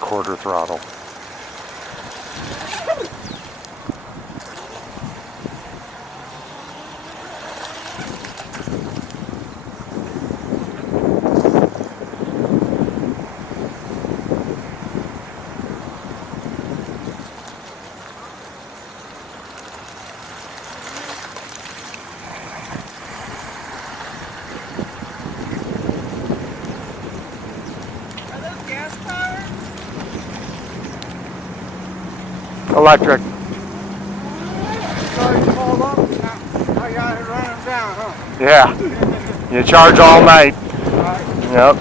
Quarter throttle. Electric. So you call up, I got to run them down, huh? Yeah. You charge all night. Right. Yep.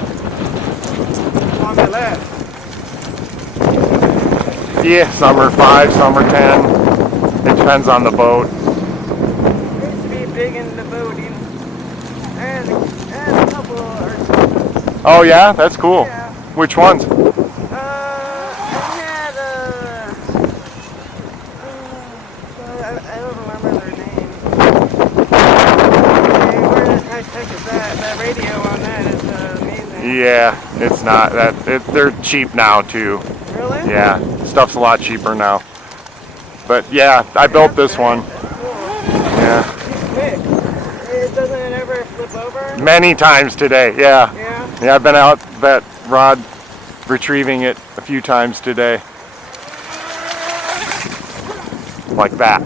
How long they last? Yeah, some are 5, some are 10. It depends on the boat. I used to be big into boating. And a couple or Oh yeah, that's cool. Yeah. Which ones? I don't remember their names. Where the heck is that? That radio on that is amazing. Yeah, it's not that. They're cheap now too. Really? Yeah, stuff's a lot cheaper now. But yeah, I built this one. That's cool. Yeah. Quick. Doesn't it ever flip over? Many times today. Yeah. Yeah. Yeah, I've been out that rod retrieving it a few times today. Like that.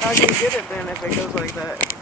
How do you get it then if it goes like that?